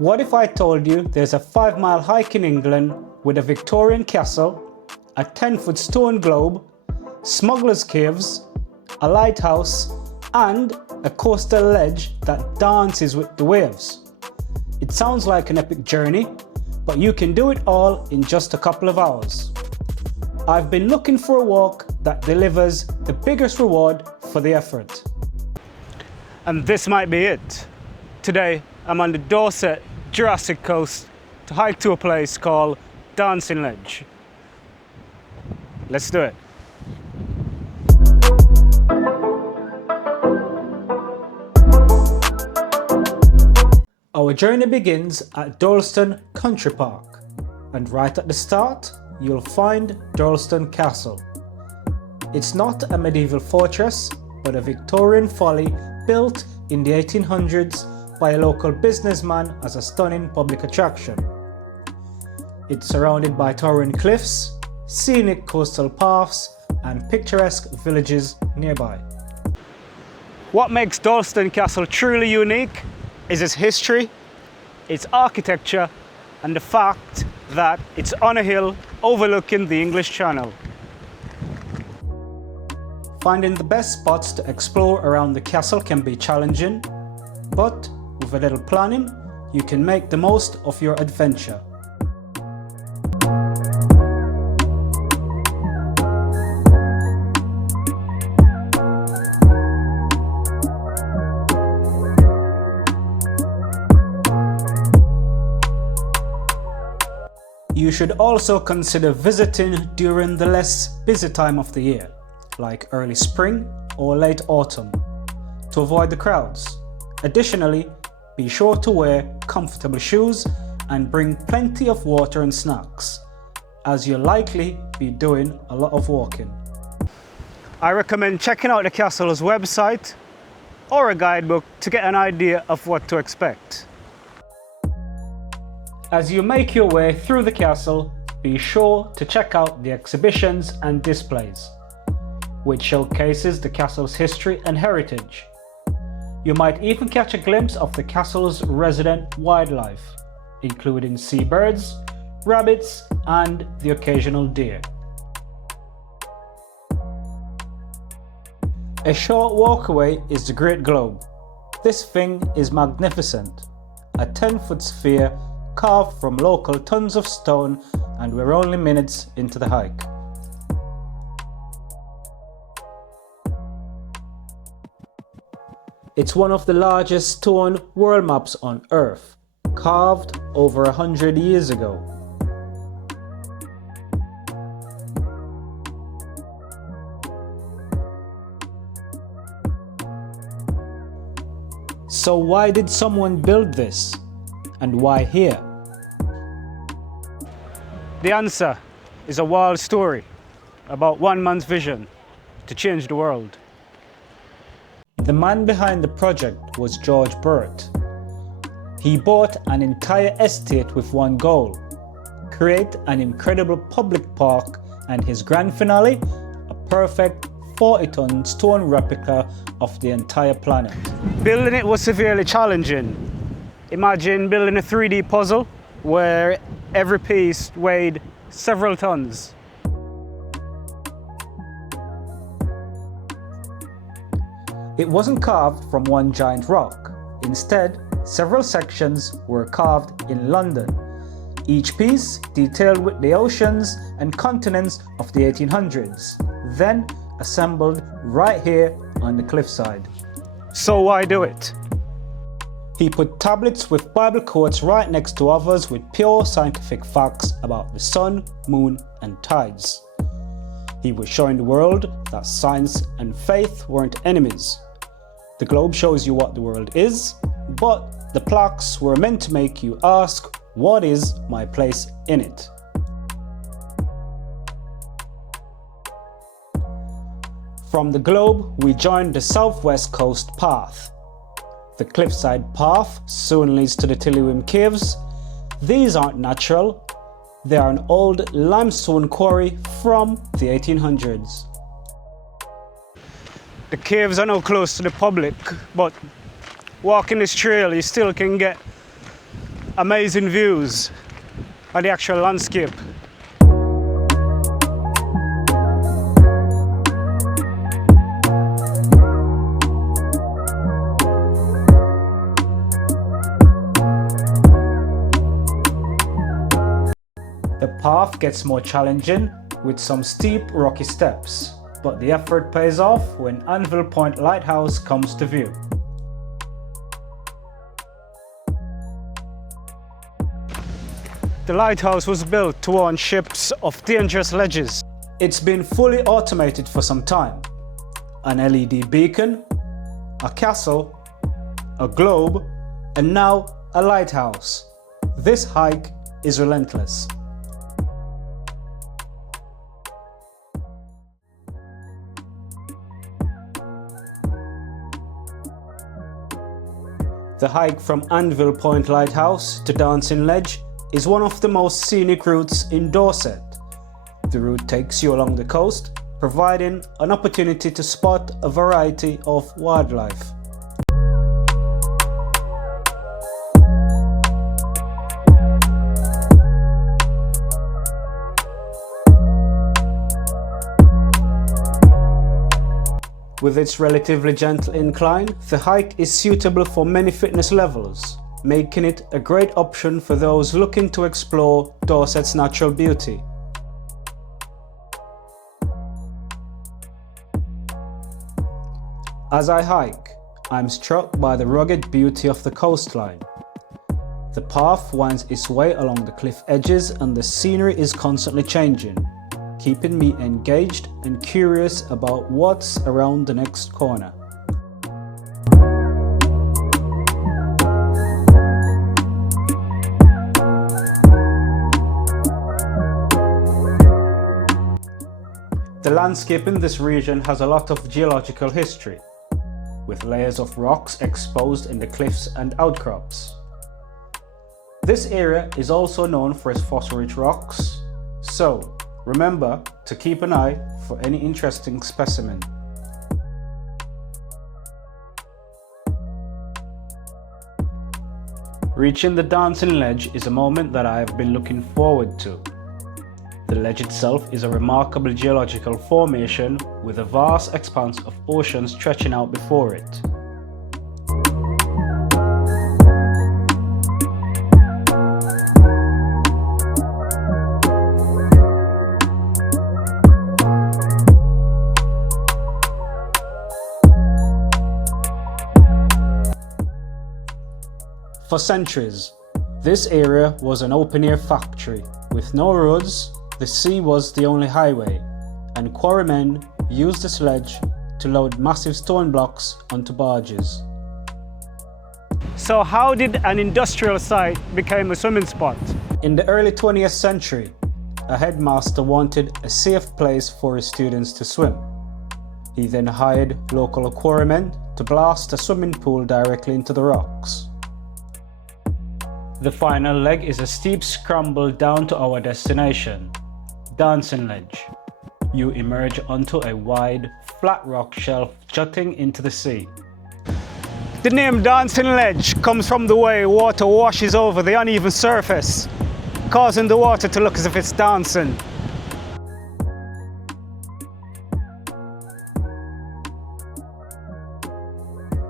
What if I told you there's a 5-mile hike in England with a Victorian castle, a 10-foot stone globe, Smuggler's caves, a lighthouse, and a coastal ledge that dances with the waves? It sounds like an epic journey, but you can do it all in just a couple of hours. I've been looking for a walk that delivers the biggest reward for the effort. And this might be it. Today, I'm on the Dorset Jurassic Coast to hike to a place called Dancing Ledge. Let's do it. Our journey begins at Durlston Country Park, and right at the start, you'll find Durlston Castle. It's not a medieval fortress, but a Victorian folly built in the 1800s by a local businessman as a stunning public attraction. It's surrounded by towering cliffs, scenic coastal paths, and picturesque villages nearby. What makes Durlston Castle truly unique is its history, its architecture, and the fact that it's on a hill overlooking the English Channel. Finding the best spots to explore around the castle can be challenging, but with a little planning, you can make the most of your adventure. You should also consider visiting during the less busy time of the year, like early spring or late autumn, to avoid the crowds. Additionally, be sure to wear comfortable shoes and bring plenty of water and snacks, as you'll likely be doing a lot of walking. I recommend checking out the castle's website or a guidebook to get an idea of what to expect. As you make your way through the castle, be sure to check out the exhibitions and displays, which showcases the castle's history and heritage. You might even catch a glimpse of the castle's resident wildlife, including seabirds, rabbits, and the occasional deer. A short walk away is the Great Globe. This thing is magnificent, a 10-foot sphere carved from local tons of stone, and we're only minutes into the hike. It's one of the largest stone world maps on Earth, carved over 100 years ago. So why did someone build this? And why here? The answer is a wild story about one man's vision to change the world. The man behind the project was George Burt. He bought an entire estate with one goal: create an incredible public park, and his grand finale, a perfect 40-ton stone replica of the entire planet. Building it was severely challenging. Imagine building a 3D puzzle where every piece weighed several tons. It wasn't carved from one giant rock. Instead, several sections were carved in London, each piece detailed with the oceans and continents of the 1800s, then assembled right here on the cliffside. So why do it? He put tablets with Bible quotes right next to others with pure scientific facts about the sun, moon, and tides. He was showing the world that science and faith weren't enemies. The globe shows you what the world is, but the plaques were meant to make you ask, what is my place in it? From the globe, we joined the Southwest Coast Path. The cliffside path soon leads to the Whim caves. These aren't natural. They are an old limestone quarry from the 1800s. The caves are now closed to the public, but walking this trail you still can get amazing views of the actual landscape. The path gets more challenging with some steep rocky steps, but the effort pays off when Anvil Point Lighthouse comes to view. The lighthouse was built to warn ships of dangerous ledges. It's been fully automated for some time. An LED beacon, a castle, a globe, and now a lighthouse. This hike is relentless. The hike from Anvil Point Lighthouse to Dancing Ledge is one of the most scenic routes in Dorset. The route takes you along the coast, providing an opportunity to spot a variety of wildlife. With its relatively gentle incline, the hike is suitable for many fitness levels, making it a great option for those looking to explore Dorset's natural beauty. As I hike, I'm struck by the rugged beauty of the coastline. The path winds its way along the cliff edges and the scenery is constantly changing, keeping me engaged and curious about what's around the next corner. The landscape in this region has a lot of geological history, with layers of rocks exposed in the cliffs and outcrops. This area is also known for its fossil-rich rocks, so remember to keep an eye for any interesting specimen. Reaching the Dancing Ledge is a moment that I have been looking forward to. The ledge itself is a remarkable geological formation with a vast expanse of ocean stretching out before it. For centuries, this area was an open-air factory. With no roads, the sea was the only highway, and quarrymen used the sledge to load massive stone blocks onto barges. So how did an industrial site become a swimming spot? In the early 20th century, a headmaster wanted a safe place for his students to swim. He then hired local quarrymen to blast a swimming pool directly into the rocks. The final leg is a steep scramble down to our destination, Dancing Ledge. You emerge onto a wide, flat rock shelf jutting into the sea. The name Dancing Ledge comes from the way water washes over the uneven surface, causing the water to look as if it's dancing.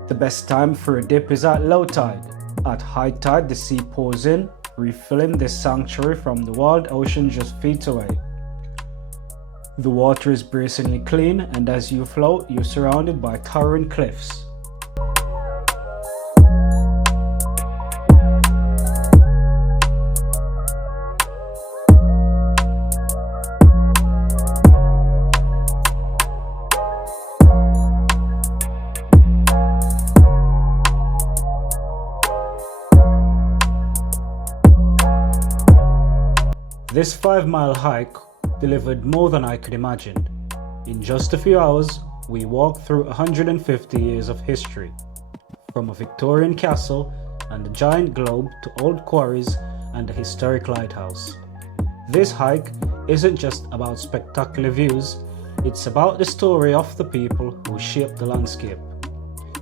The best time for a dip is at low tide. At high tide, the sea pours in, refilling this sanctuary from the wild ocean just feet away. The water is bracingly clean, and as you float, you're surrounded by towering cliffs. This 5-mile hike delivered more than I could imagine. In just a few hours, we walked through 150 years of history, from a Victorian castle and a giant globe to old quarries and a historic lighthouse. This hike isn't just about spectacular views, it's about the story of the people who shaped the landscape.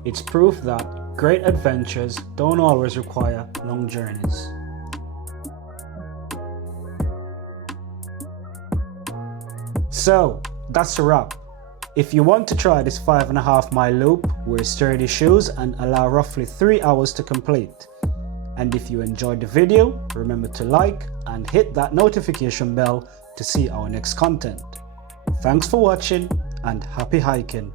It's proof that great adventures don't always require long journeys. So that's a wrap. If you want to try this 5.5 mile loop, wear sturdy shoes and allow roughly 3 hours to complete. And if you enjoyed the video, remember to like and hit that notification bell to see our next content. Thanks for watching and happy hiking.